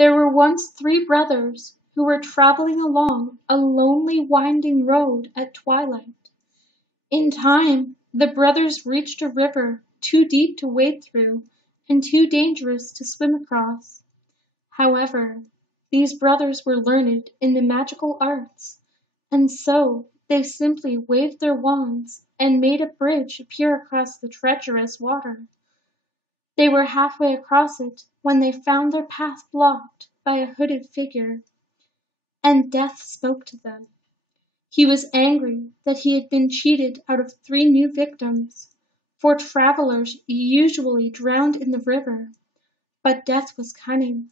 There were once three brothers who were traveling along a lonely winding road at twilight. In time, the brothers reached a river too deep to wade through and too dangerous to swim across. However, these brothers were learned in the magical arts, and so they simply waved their wands and made a bridge appear across the treacherous water. They were halfway across it when they found their path blocked by a hooded figure, and Death spoke to them. He was angry that he had been cheated out of three new victims, for travelers usually drowned in the river, but Death was cunning.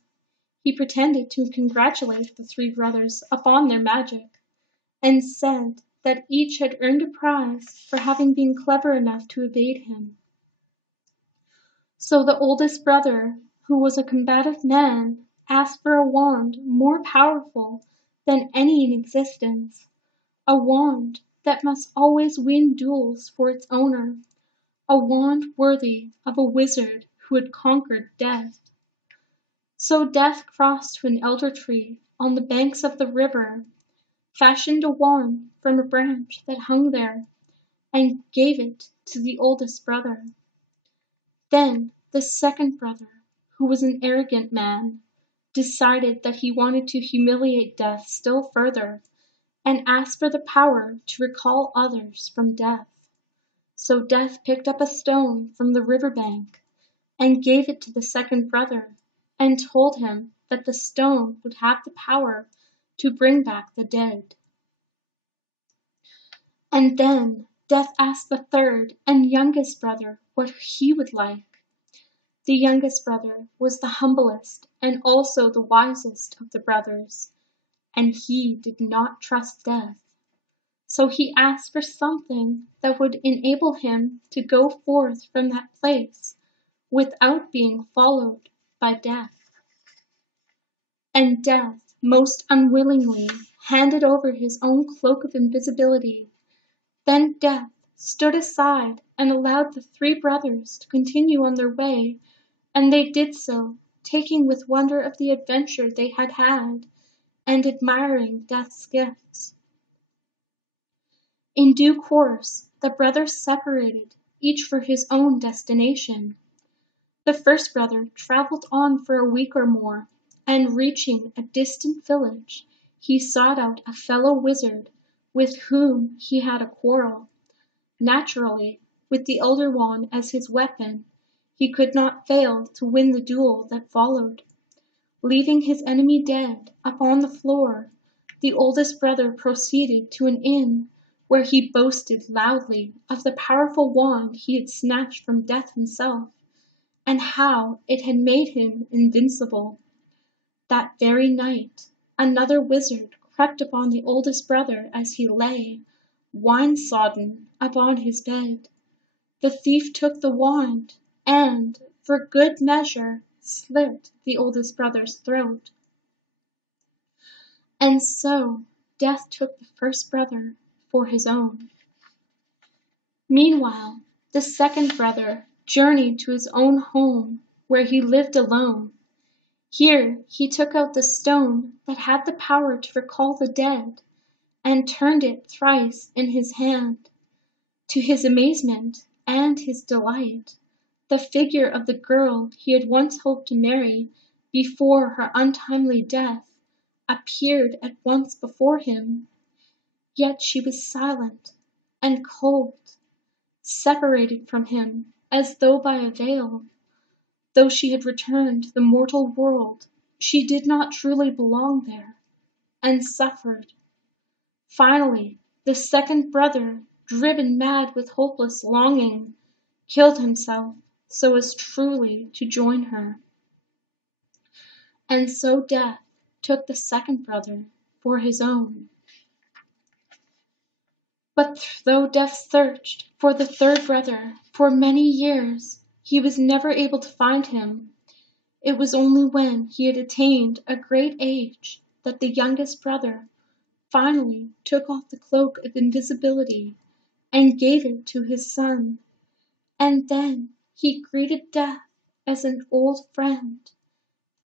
He pretended to congratulate the three brothers upon their magic, and said that each had earned a prize for having been clever enough to evade him. So the oldest brother, who was a combative man, asked for a wand more powerful than any in existence, a wand that must always win duels for its owner, a wand worthy of a wizard who had conquered death. So Death crossed to an elder tree on the banks of the river, fashioned a wand from a branch that hung there, and gave it to the oldest brother. Then the second brother, who was an arrogant man, decided that he wanted to humiliate Death still further, and asked for the power to recall others from death. So Death picked up a stone from the river bank and gave it to the second brother, and told him that the stone would have the power to bring back the dead. And then Death asked the third and youngest brother what he would like. The youngest brother was the humblest and also the wisest of the brothers, and he did not trust Death. So he asked for something that would enable him to go forth from that place without being followed by Death. And Death most unwillingly handed over his own cloak of invisibility. Then Death stood aside and allowed the three brothers to continue on their way, and they did so, taking with wonder of the adventure they had had, and admiring Death's gifts. In due course, the brothers separated, each for his own destination. The first brother traveled on for a week or more, and reaching a distant village, he sought out a fellow wizard with whom he had a quarrel. Naturally, with the elder wand as his weapon, he could not fail to win the duel that followed. Leaving his enemy dead upon the floor, the oldest brother proceeded to an inn, where he boasted loudly of the powerful wand he had snatched from Death himself, and how it had made him invincible. That very night, another wizard crept upon the oldest brother as he lay, wine-sodden, upon his bed. The thief took the wand, and, for good measure, slit the oldest brother's throat. And so Death took the first brother for his own. Meanwhile, the second brother journeyed to his own home, where he lived alone. Here he took out the stone that had the power to recall the dead, and turned it thrice in his hand. To his amazement and his delight, the figure of the girl he had once hoped to marry before her untimely death appeared at once before him. Yet she was silent and cold, separated from him as though by a veil. Though she had returned to the mortal world, she did not truly belong there, and suffered. Finally, the second brother, driven mad with hopeless longing, killed himself so as truly to join her. And so Death took the second brother for his own. But though Death searched for the third brother for many years, he was never able to find him. It was only when he had attained a great age that the youngest brother finally took off the cloak of invisibility and gave it to his son. And then he greeted Death as an old friend,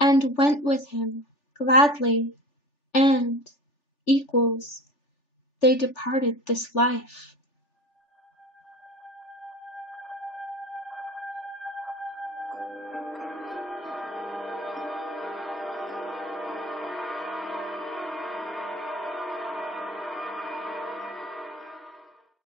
and went with him gladly, and, equals, they departed this life.